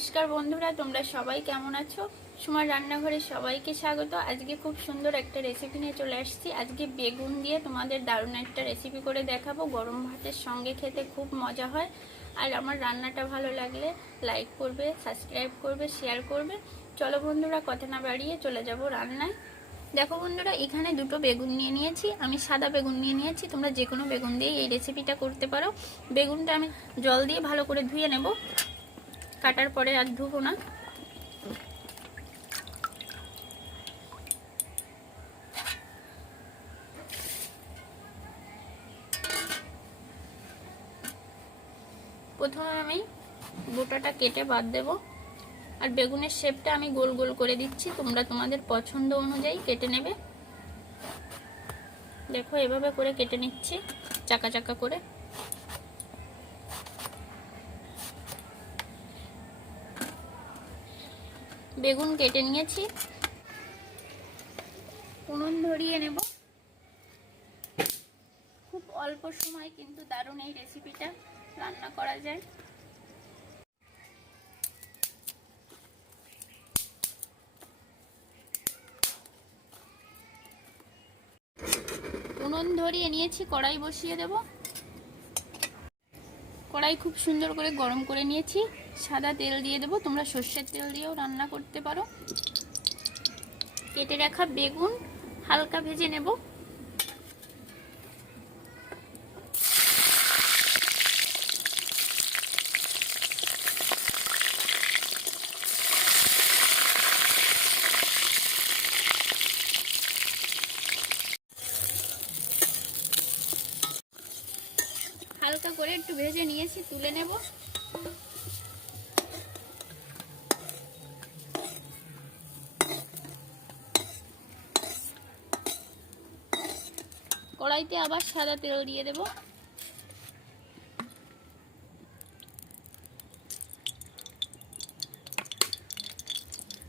নমস্কার বন্ধুরা, তোমরা সবাই কেমন আছো? সুমার রান্নাঘরে সবাইকে স্বাগত। আজকে খুব সুন্দর একটা রেসিপি নিয়ে চলে আসছি। আজকে বেগুন দিয়ে তোমাদের দারুণ একটা রেসিপি করে দেখাবো। গরম ভাতের সঙ্গে খেতে খুব মজা হয়। আর আমার রান্নাটা ভালো লাগলে লাইক করবে, সাবস্ক্রাইব করবে, শেয়ার করবে। চলো বন্ধুরা, কথা না বাড়িয়ে চলে যাব রান্নায়। দেখো বন্ধুরা, এখানে দুটো বেগুন নিয়ে নিয়েছি। আমি সাদা বেগুন নিয়ে নিয়েছি। তোমরা যে কোনো বেগুন দিয়ে এই রেসিপিটা করতে পারো। বেগুনটা আমি জল দিয়ে ভালো করে ধুয়ে নেব। কাটার পরে আর ধুবো না। প্রথমে আমি গোটাটা কেটে বাদ দেব। আর বেগুনের শেপটা আমি গোল গোল করে দিচ্ছি, তোমরা তোমাদের পছন্দ অনুযায়ী কেটে নেবে। দেখো এভাবে করে কেটে নিচ্ছি, চাকা চাকা করে। বেগুন কেটে নিয়েছি, উনুন ধরিয়ে নেব। খুব অল্প সময় কিন্তু দারুণ এই রেসিপিটা রান্না করা যায়। উনুন ধরিয়ে নিয়েছি, কড়াই বসিয়ে দেব। কড়াই খুব সুন্দর করে গরম করে নিয়েছি। সাদা তেল দিয়ে দেব, তোমরা সর্ষের তেল দিয়েও রান্না করতে পারো। কেটে রাখা বেগুন হালকা ভেজে নেব। হালকা করে একটু ভেজে নিয়েছি, তুলে নেব। কড়াইতে আবার সাদা তেল দিয়ে দেব।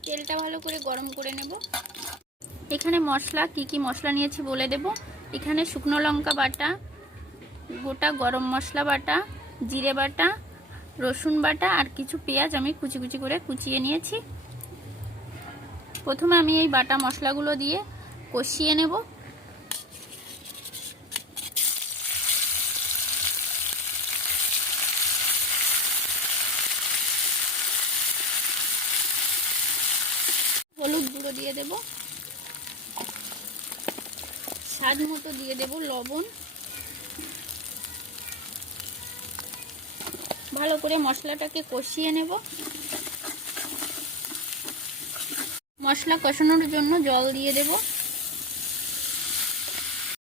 তেলটা ভালো করে গরম করে নেব। এখানে মশলা কি কি মশলা নিয়েছি বলে দেব। এখানে শুকনো লঙ্কা বাটা, গোটা গরম মশলা বাটা, জিরে বাটা, রসুন বাটা আর কিছু পেঁয়াজ আমি কুচি কুচি করে কুচিয়ে নিয়েছি। প্রথমে আমি এই বাটা মশলাগুলো দিয়ে কষিয়ে নেব। হলুদ গুঁড়ো দিয়ে দেব, স্বাদ মতো দিয়ে দেব লবণ। ভালো করে মশলাটাকে কষিয়ে নেব। মশলা কষানোর জন্য জল দিয়ে দেব।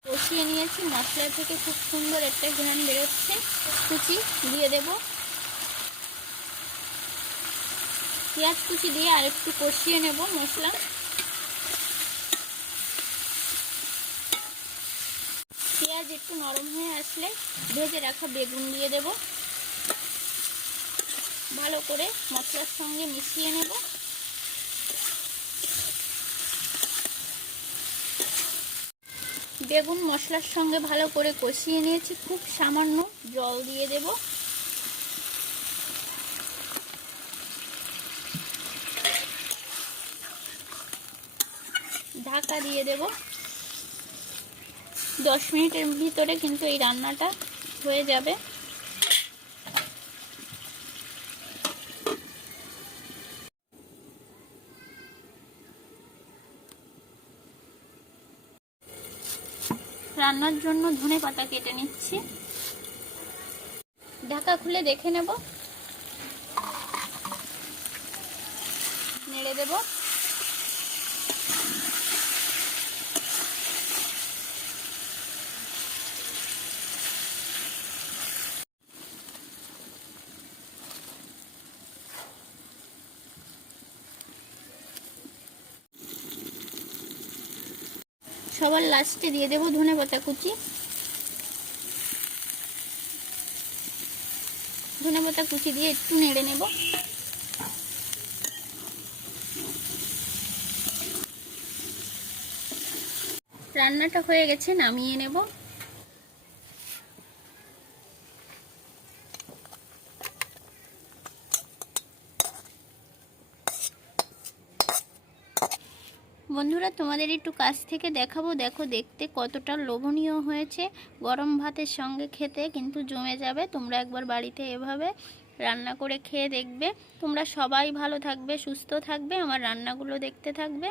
কষিয়ে নিয়েছি, মশলা থেকে খুব সুন্দর একটা ঘ্রাণ বেরোচ্ছে। কুচি দিয়ে দেব। পেঁয়াজ কুচি দিয়ে আর একটু কষিয়ে নেব মশলা। পেঁয়াজ একটু নরম হয়ে আসলে ভেজে রাখা বেগুন দিয়ে দেব। ভালো করে মশলার সঙ্গে মিশিয়ে নেব। বেগুন মশলার সঙ্গে ভালো করে কষিয়ে নিয়েছি। খুব সামান্য জল দিয়ে দেব। ঢাকা দিয়ে দেব। 10 মিনিটের ভিতরে কিন্তু এই রান্নাটা হয়ে যাবে। রান্নার জন্য ধনেপাতা কেটে নিচ্ছি। ঢাকা খুলে দেখে নেব। নেড়ে দেব। সবার লাস্টে দিয়ে দেব ধনেপাতা কুচি। ধনেপাতা কুচি দিয়ে একটু নেড়ে নেব। রান্নাটা হয়ে গেছে, নামিয়ে নেব। বন্ধুরা তোমাদের একটু কাছ থেকে দেখাবো, দেখো দেখতে কতটা লোভনীয় হয়েছে। গরম ভাতের সঙ্গে খেতে কিন্তু জমে যাবে। তোমরা একবার বাড়িতে এভাবে রান্না করে খেয়ে দেখবে। তোমরা সবাই ভালো থাকবে, সুস্থ থাকবে, আমার রান্নাগুলো দেখতে থাকবে।